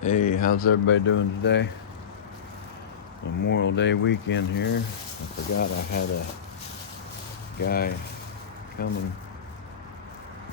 Hey, how's everybody doing today? Memorial Day weekend here. I forgot I had a guy coming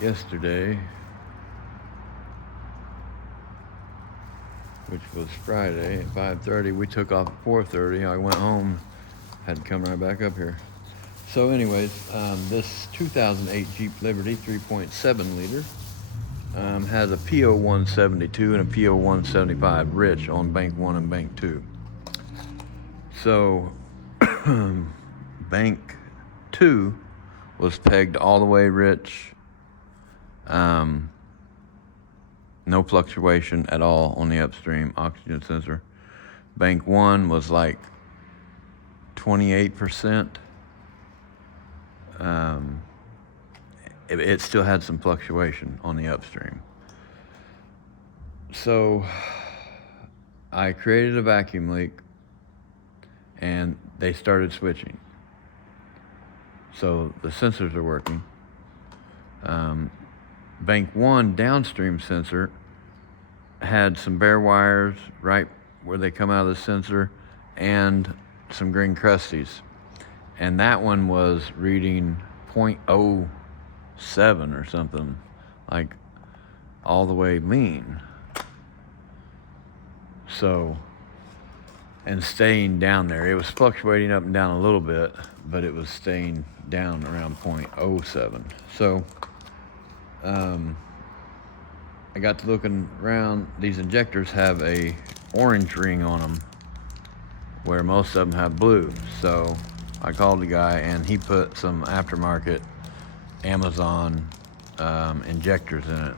yesterday, which was Friday at 5:30. We took off at 4:30. I went home, had to come right back up here. So anyways, this 2008 Jeep Liberty 3.7 liter has a PO172 and a PO175 rich on bank 1 and bank 2. So bank 2 was pegged all the way rich, no fluctuation at all on the upstream oxygen sensor. Bank 1 was like 28%. It still had some fluctuation on the upstream. So I created a vacuum leak and they started switching. So the sensors are working. Bank 1 downstream sensor had some bare wires right where they come out of the sensor and some green crusties. And that one was reading 0.07 or something, like all the way lean. So, and staying down there. It was fluctuating up and down a little bit, but it was staying down around 0.07. So, I got to looking around. These injectors have a orange ring on them, where most of them have blue. So I called the guy and he put some aftermarket Amazon injectors in it.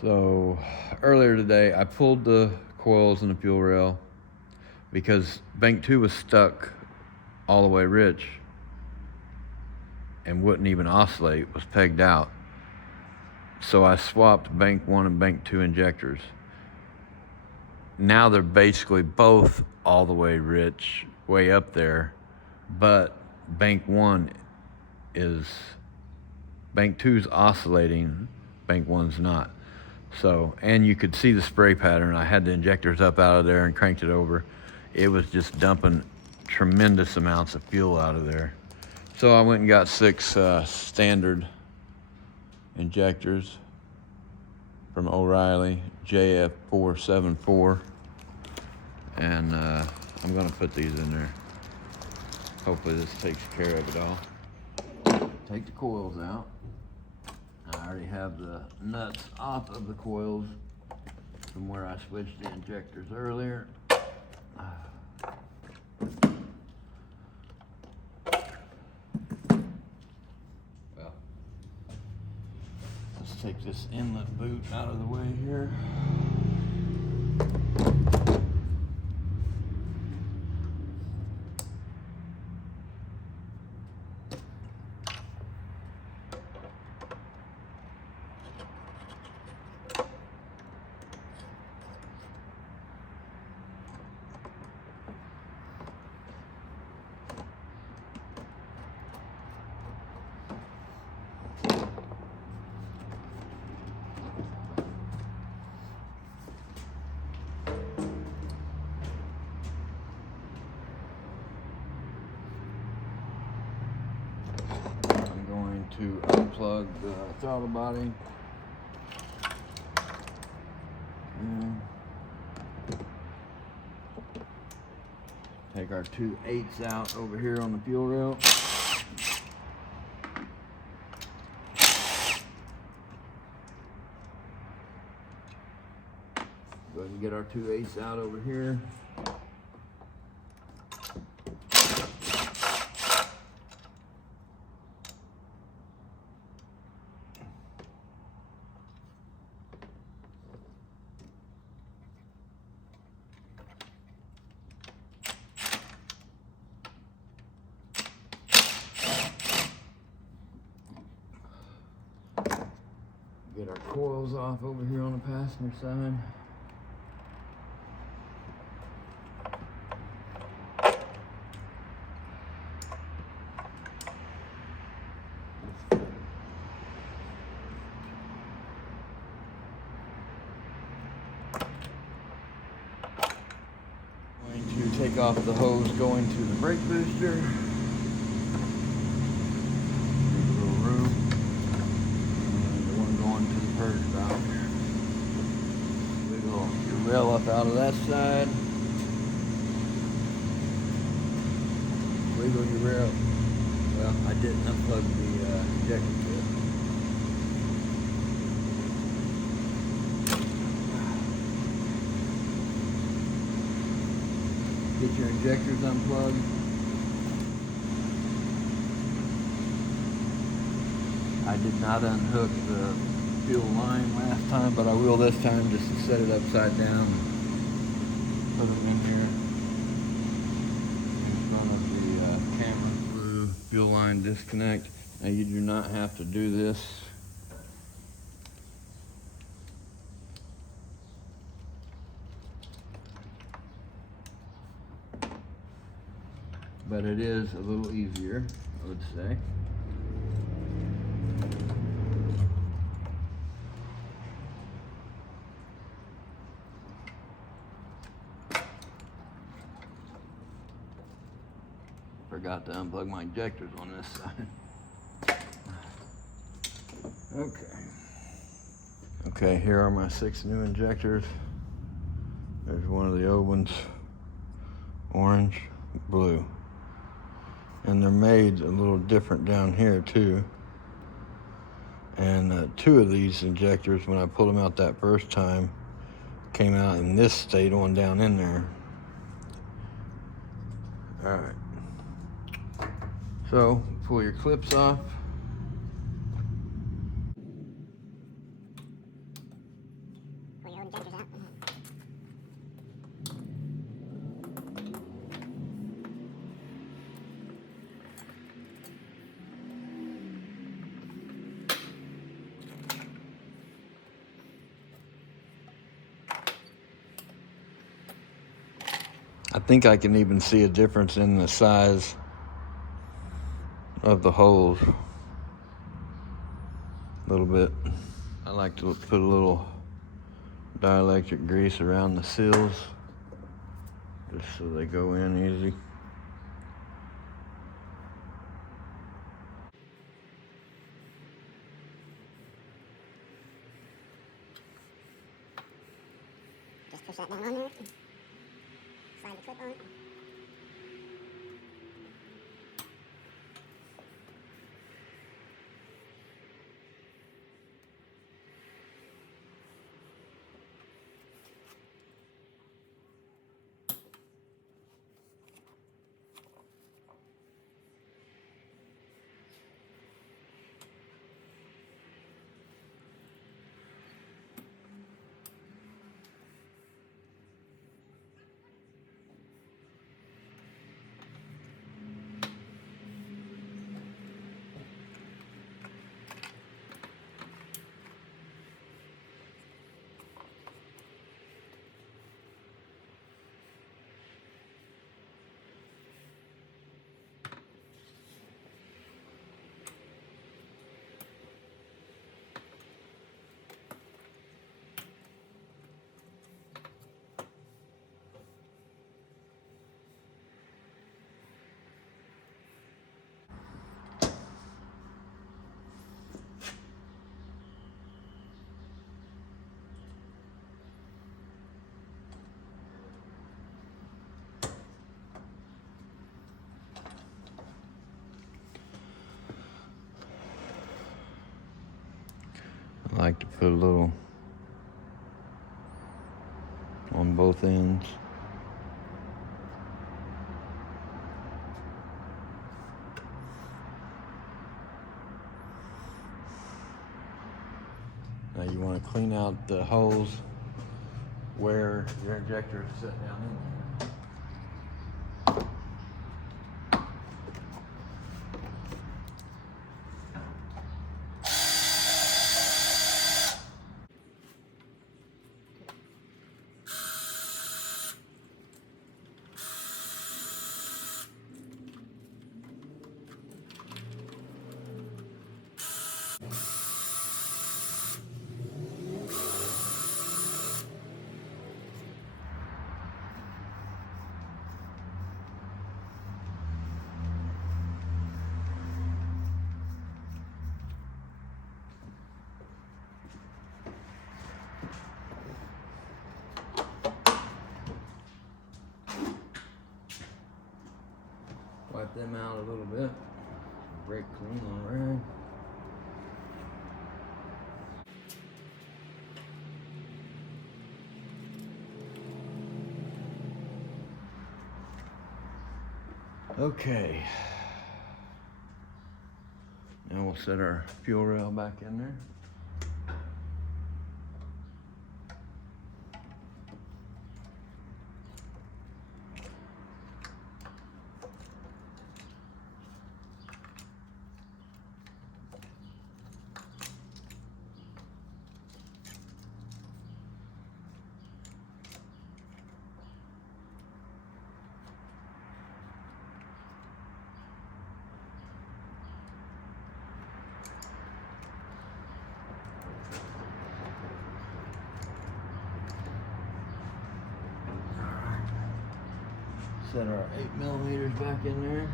So earlier today I pulled the coils in the fuel rail because bank 2 was stuck all the way rich and wouldn't even oscillate, was pegged out. So I swapped bank 1 and bank 2 injectors. Now they're basically both all the way rich, way up there, but bank 2's oscillating, bank 1's not. So, and you could see the spray pattern. I had the injectors up out of there and cranked it over. It was just dumping tremendous amounts of fuel out of there. So I went and got 6 standard injectors from O'Reilly, JF474, and I'm gonna put these in there. Hopefully this takes care of it all. Take the coils out. I already have the nuts off of the coils from where I switched the injectors earlier. Well, let's take this inlet boot out of the way here. To unplug the throttle body. Take our 2 8s out over here on the fuel rail. Go ahead and get our 2 8s out over here. Get our coils off over here on the passenger side. take off the hose going to the brake booster. Make a little room. And the one going to the purge valve here. Wiggle your rail up out of that side. Wiggle your rail. Well, I didn't unplug the injector kit. Get your injectors unplugged. I did not unhook the fuel line last time, but I will this time just to set it upside down and put them in here in front of the camera. Blue fuel line disconnect. Now you do not have to do this. But it is a little easier, I would say. Forgot to unplug my injectors on this side. Okay, here are my 6 new injectors. There's one of the old ones, orange, blue. And they're made a little different down here too. And 2 of these injectors, when I pulled them out that first time, came out in this state on down in there. All right. So pull your clips off. Pull your old injectors out. I think I can even see a difference in the size of the holes a little bit. I like to put a little dielectric grease around the seals just so they go in easy. Just push that down on there. Slide the clip on. I like to put a little on both ends. Now you want to clean out the holes where your injector is set down in there. wipe them out a little bit. Brake clean on rag. Okay. Now we'll set our fuel rail back in there. Set our 8mm back in there.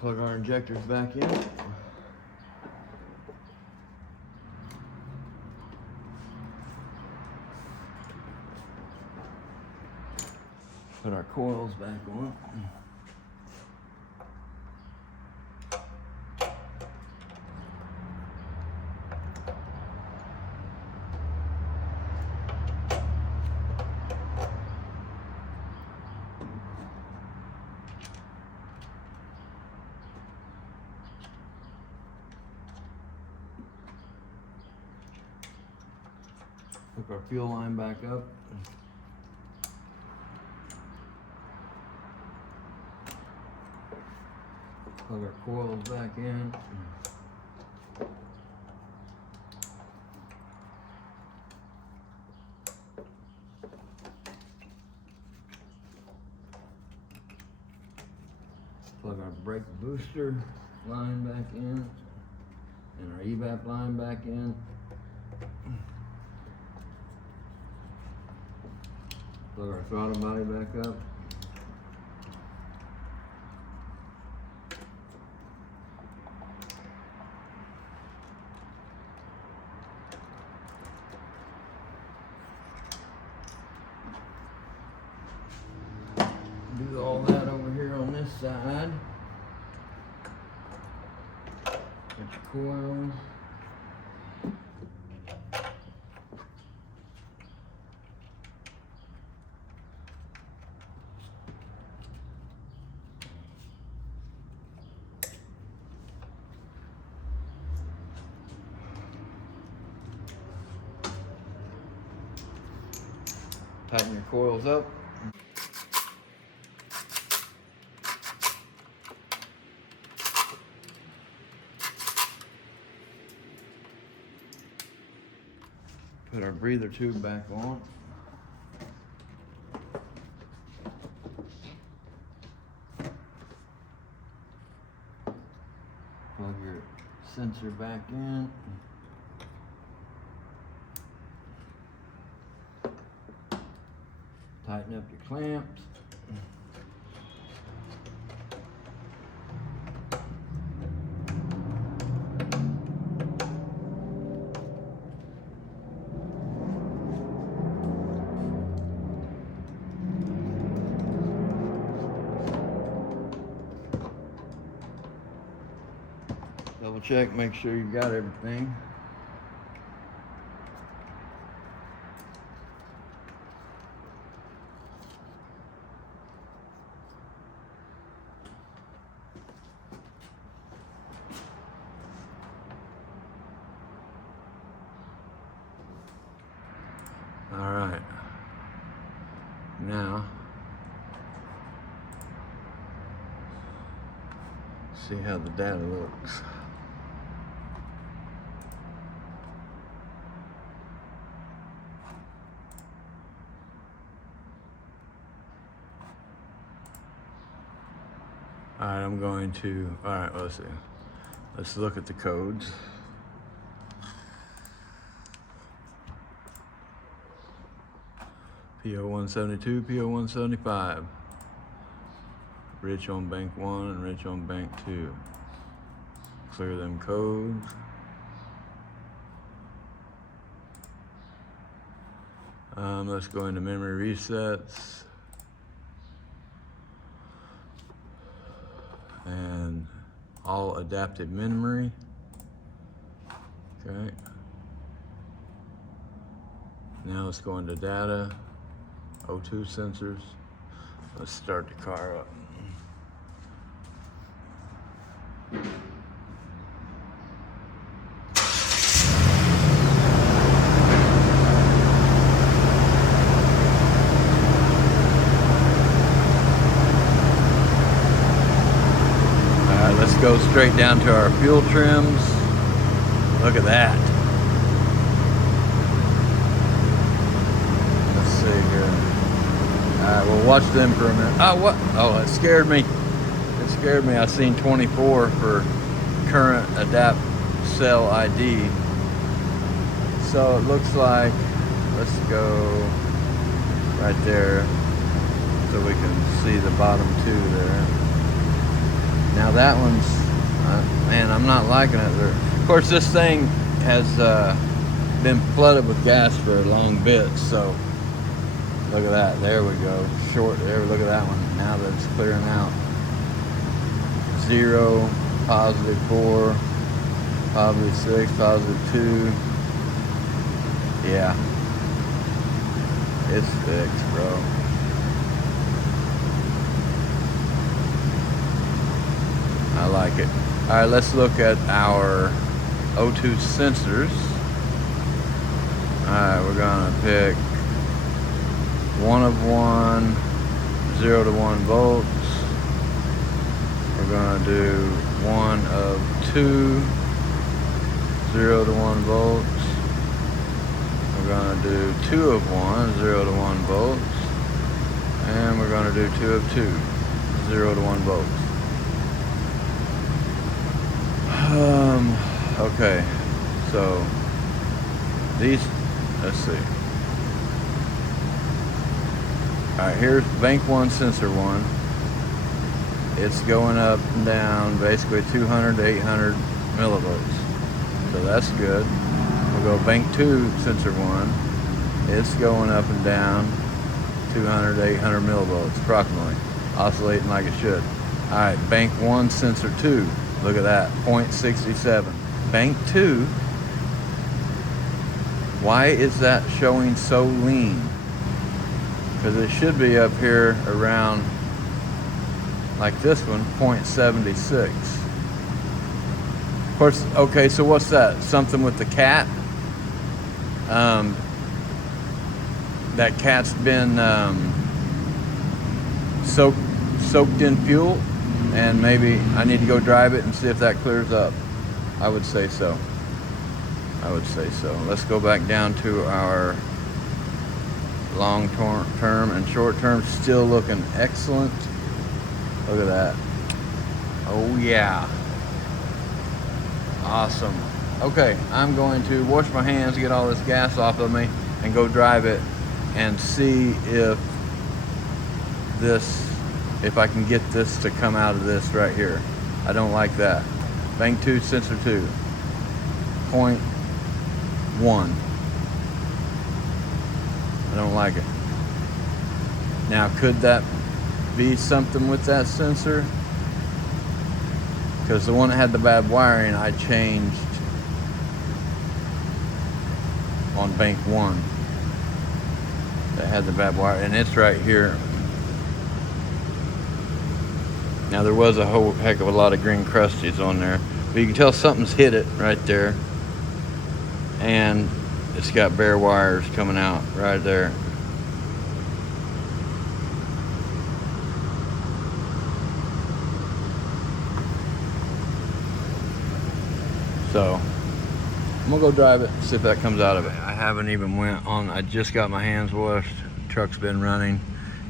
Plug our injectors back in. Put our coils back on. Hook our fuel line back up. Plug our coils back in. Plug our brake booster line back in and our evap line back in. Plug our throttle body back up. Do all that over here on this side. Put your coils. Tighten your coils up. Put our breather tube back on. Plug your sensor back in. Tighten up your clamps. Double check, make sure you got everything. All right, now see how the data looks. I'm going to, all right, let's see. Let's look at the codes. PO172, PO175. Rich on bank 1 and rich on bank 2. Clear them codes. Let's go into memory resets. And all adaptive memory. Okay. Now let's go into data, O2 sensors. Let's start the car up. Let's go straight down to our fuel trims. Look at that. Let's see here. Alright, we'll watch them for a minute. Oh, what? Oh, it scared me. It scared me. I seen 24 for current adapt cell ID. So it looks like, let's go right there so we can see the bottom two there. Now that one's, man, I'm not liking it. Of course, this thing has been flooded with gas for a long bit, so look at that. There we go. Short there. Look at that one. Now that it's clearing out. 0, positive 4, positive 6, positive 2. Yeah. It's fixed, bro. I like it. All right, let's look at our O2 sensors. All right, we're gonna pick 1 of 1, 0 to 1 volts. We're gonna do 1 of 2, 0 to 1 volts. We're gonna do 2 of 1, 0 to 1 volts. And we're gonna do 2 of 2, 0 to 1 volts. Okay, so these, let's see. All right, here's bank 1, sensor 1. It's going up and down, basically 200 to 800 millivolts. So that's good. We'll go bank 2, sensor 1. It's going up and down 200 to 800 millivolts, approximately, oscillating like it should. All right, bank 1, sensor 2. Look at that, 0.67. Bank 2, why is that showing so lean? Because it should be up here around, like this one, 0.76. Of course, okay, so what's that? Something with the cat? That cat's been soaked in fuel, and maybe I need to go drive it and see if that clears up. I would say so. I would say so. Let's go back down to our long-term and short-term. Still looking excellent. Look at that. Oh yeah. Awesome. Okay, I'm going to wash my hands, get all this gas off of me, and go drive it and see if I can get this to come out of this right here. I don't like that. Bank 2, sensor 2. 0.1. I don't like it. Now, could that be something with that sensor? Because the one that had the bad wiring, I changed on bank 1. That had the bad wire, and it's right here. Now there was a whole heck of a lot of green crusties on there, but you can tell something's hit it right there, and it's got bare wires coming out right there. So I'm gonna go drive it, see if that comes out of it. I haven't even went on, I just got my hands washed. Truck's been running.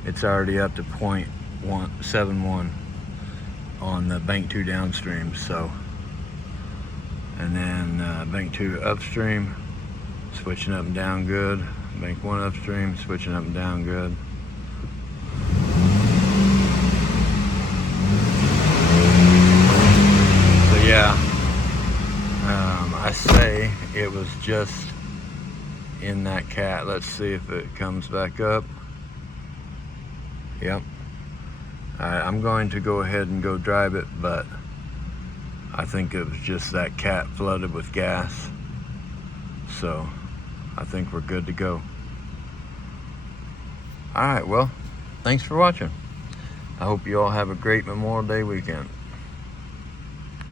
It's already up to 0.71. on the bank 2 downstream. So, and then bank 2 upstream, switching up and down good. Bank 1 upstream, switching up and down good. So yeah, I say it was just in that cat. Let's see if it comes back up. Yep. Alright, I'm going to go ahead and go drive it, but I think it was just that cat flooded with gas. So I think we're good to go. Alright, well, thanks for watching. I hope you all have a great Memorial Day weekend.